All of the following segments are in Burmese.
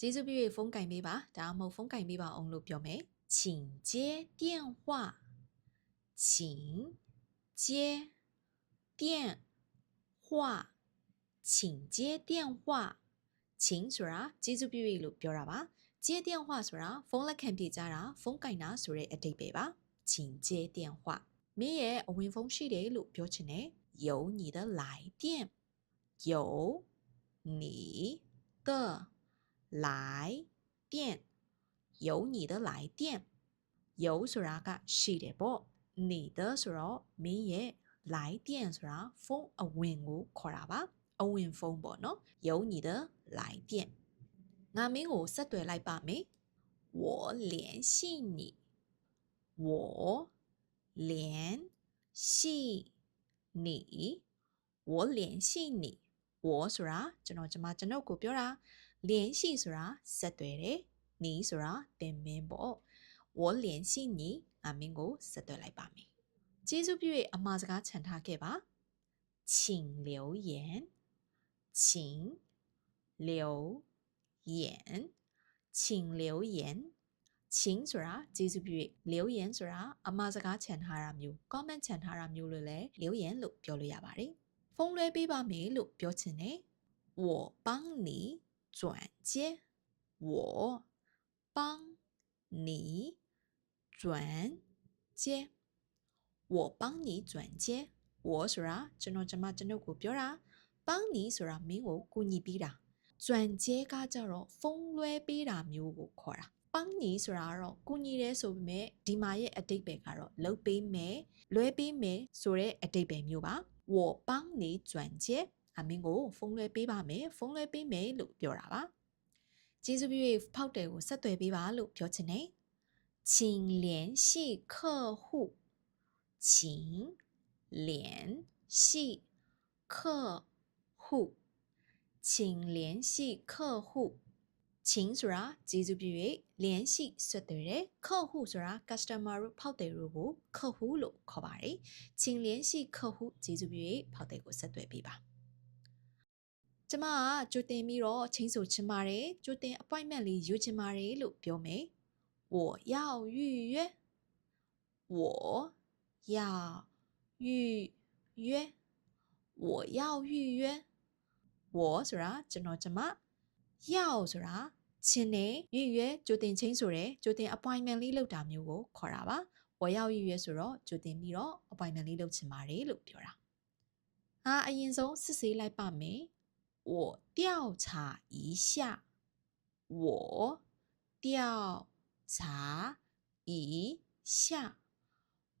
ကျေးဇူးပြု၍ဖုန်းကင်ပေးပါဒါမှမဟုတ်ဖုန်းကင်ပေးပါအောင်လို့ပြောမယ်请接电话请接电话请接电话请ဆိုတာကျေးဇူးပြု၍လို့ပြောတာပါ接电话ဆိုတာဖုန်းလက်ခံပြေကြတာဖုန်းကင်တာဆိုတဲ့အဓိပ္ပာယ်ပါ请接电话မင်းရဲ့အဝင်ဖုန်းရှိတယ်လို့ပြောချင်တယ်有你的来电有你的来电有你的来电有ဆိုတာကရှိတယ်ပေါ့你的ဆိုတော့မင်းရဲ့来电ဆိုတာဖုန်းအဝင်ကိုခေါ်တာပါအဝင်ဖုန်းပေါ့နော်有你的来电ငါမင်းကိုဆက်သွယ်လိုက်ပါမယ်我联系你我联系你我联系你我ဆိုတာကျွန်တော်ကိုပြောတာ联系ဆိုတာဆက်သွယ်တယ်你ဆိုတာသင်မင်းပေါ့我联系你ငါမင်းကိုဆက်သွယ်လိုက်ပါမယ်ကျေးဇူးပြု၍အမှားစကားခြံထားခဲ့ပါ请留言请留言请留言请ဆိုတာကျေးဇူးပြု၍留言ဆိုတာအမှားစကားခြံထားတာမျိုး comment ခြံထားတာမျိုးလို့လည်း留言လို့ပြောလို့ရပါတယ်ဖုန်းလွှဲပေးပါမယ်လို့ပြောချင်တယ်我帮你转接我帮你转接我帮你转接我ဆိုတာကျွန်တော်ကိုပြောတာ帮你ဆိုတာမင်းကိုကူညီပေးတာ转接ကကြတော့ဖုန်းလွှဲပေးတာမျိုးကိုခေါ်တာ帮你ဆိုတာကတော့ကူညီတယ်ဆိုပေမဲ့ဒီမှာရဲ့အတိတ်ပဲကတော့လုပ်ပေးမယ်လွှဲပေးမယ်ဆိုတဲ့အတိတ်ပဲမျိုးပါ我帮你转接အမင်းကိုဖုန်းလွှဲပေးပါမယ်ဖုန်းလွှဲပေးမယ်လို့ပြောတာပါကျေးဇူးပြု၍ဖောက်တယ်ကိုဆက်သွယ်ပေးပါလို့ပြောချင်တယ်请联系客户请联系客户请联系客户请ဆိုတာကျေးဇူးပြု၍联系ဆက်သွယ်တယ်客户ဆိုတာ customer တို့ဖောက်တယ်တို့ကို客户လို့ခေါ်ပါတယ်请联系客户ကျေးဇူးပြု၍ဖောက်တယ်ကိုဆက်သွယ်ပေးပါကျမကကြိုတင်ပြီးတော့ချင်းဆိုချင်ပါတယ်ကြိုတင် appointment လေးယူချင်ပါတယ်လို့ပြောမယ်我要预约我要预约我要预约我ဆိုတာကျွန်တော်ကျမ要ဆိုတာချင်းနဲ့预约ကြိုတင်ချင်းဆိုတယ်ကြိုတင် appointment လေးလုပ်တာမျိုးကိုခေါ်တာပါ我要预约ဆိုတော့ကြိုတင်ပြီးတော့ appointment လေးလုပ်ချင်ပါတယ်လို့ပြောတာအရင်ဆုံးစစ်ဆေးလိုက်ပါမယ်我调查一下我调查一下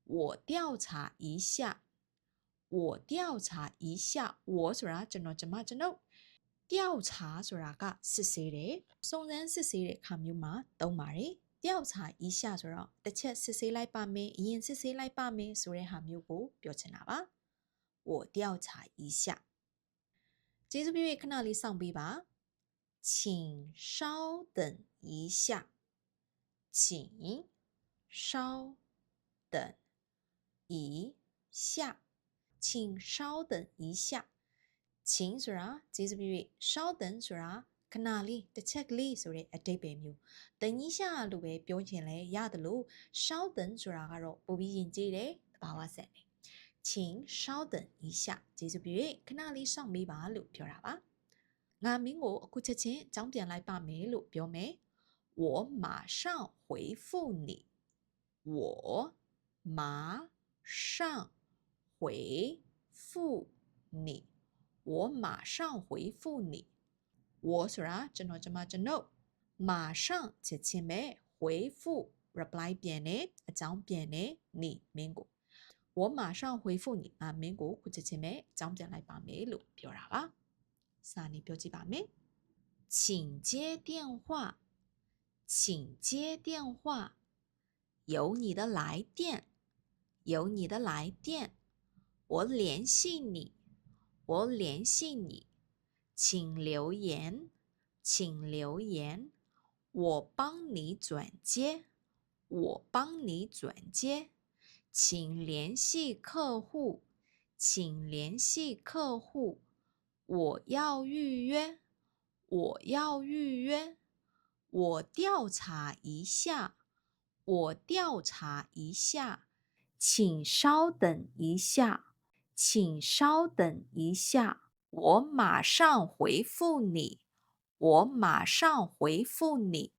我调查一下我调查一下我ဆိုတာကျွန်တော်调查ဆိုတာကစစ်ဆေးတယ်စုံစမ်းစစ်ဆေးတဲ့အခါမျိုးမှာသုံးပါတယ်调查一下ဆိုတော့တစ်ချက်စစ်ဆေးလိုက်ပါမယ်အရင်စစ်ဆေးလိုက်ပါမယ်ဆိုတဲ့ဟာမျိုးကိုပြောချင်တာပါ我调查一下ကျေးဇူးပြု၍ခဏလေးစောင့်ပေးပါ请稍等一下请稍等一下请稍等一下请ဆိုတာကျေးဇူးပြု၍稍等ဆိုတာခဏလေးတစ်ချက်ကလေးဆိုတဲ့အဓိပ္ပာယ်မျိုး等一下လို့ပဲပြောချင်လဲရတယ်လို့稍等ဆိုတာကတော့ပိုပြီးယဉ်ကျေးတယ်သဘာဝဆက်နေ请稍等一下ကျေးဇူးပြု၍ခဏလေးစောင့်ပေးပါလို့ပြောတာပါငါမင်းကိုအခုချက်ချင်းအကြောင်းပြန်လိုက်ပါမယ်လို့ပြောမယ်我马上回复你我马上回复你我马上回复你我ဆိုတာကျွန်တော်马上ချက်ချင်းပဲ回复 reply ပြန်တယ်အကြောင်းပြန်တယ်你မင်းကို我马上回复你မင်းကိုခုချက်ချင်းပဲအကြောင်းပြန်လိုက်ပါမယ်လို့ပြောတာပါစာနေပြောကြည့်ပါမယ်请接电话请接电话有你的来电有你的来电我联系你我联系你请留言请留言我帮你转接我帮你转接请联系客户请联系客户我要预约我要预约我调查一下，我调查一下，请稍等一下，请稍等一下，我马上回复你，我马上回复你。